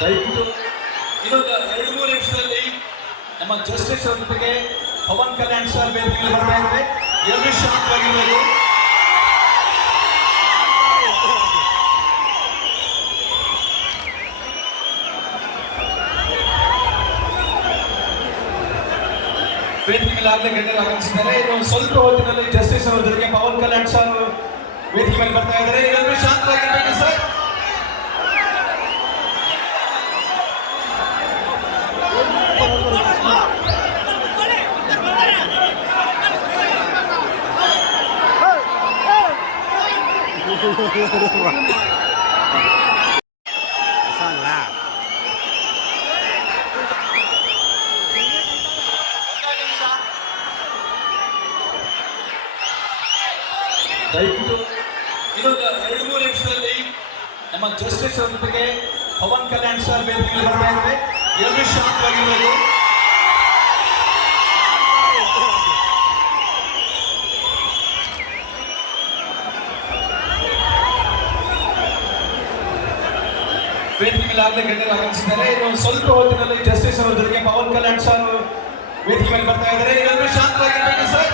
ದಯವಿಟ್ಟು ಇನ್ನೊಂದು 2-3 ನಿಮಿಷದಲ್ಲಿ ನಮ್ಮ ಜಸ್ಟಿಸ್ ಅವರೊಂದಿಗೆ ಪವನ್ ಕಲ್ಯಾಣ್ ಸರ್ ವೇದಿಕೆಯಲ್ಲಿ ಬರ್ತಾ ಇದ್ದಾರೆ. ಎಲ್ಲರೂ ಶಾಂತವಾಗಿರಬೇಕು. ವೇದಿಕೆಯಲ್ಲಿ ಆಗಲೇ ಗಣ್ಯರು ಆಗಮಿಸಿದ್ದಾರೆ. ಇನ್ನು ಸ್ವಲ್ಪ ಹೊತ್ತಿನಲ್ಲಿ ಜಸ್ಟಿಸ್ ಅವರ ಜೊತೆಗೆ ಪವನ್ ಕಲ್ಯಾಣ್ ಸರ್ ವೇದಿಕೆಯಲ್ಲಿ ಬರ್ತಾ ಇದ್ದಾರೆ. ಎಲ್ಲರೂ ಶಾಂತವಾಗಿರಬೇಕು ಸರ್. ದಯವಿಟ್ಟು ಇನ್ನೊಂದು 2-3 ನಿಮಿಷದಲ್ಲಿ ನಮ್ಮ ಜಸ್ಟಿಸ್ ಅವರೊಂದಿಗೆ ಪವನ್ ಕಲ್ಯಾಣ್ ಸರ್ ವೇದಿಕೆಯಲ್ಲಿ ಬರ್ತಾ ಇದ್ದಾರೆ. ಎಲ್ಲರೂ ಶಾಂತವಾಗಿರಬೇಕು. ವೇದಿಕೆಯಲ್ಲಿ ಆಗಲೇ ಗಣ್ಯರು ಆಗಮಿಸಿದ್ದಾರೆ. ಇನ್ನು ಸ್ವಲ್ಪ ಹೊತ್ತಿನಲ್ಲಿ ಜಸ್ಟಿಸ್ ಅವರ ಜೊತೆಗೆ ಪವನ್ ಕಲ್ಯಾಣ್ ಸರ್ ವೇದಿಕೆಯಲ್ಲಿ ಬರ್ತಾ ಇದ್ದಾರೆ. ಎಲ್ಲರೂ ಶಾಂತವಾಗಿರಬೇಕು ಸರ್.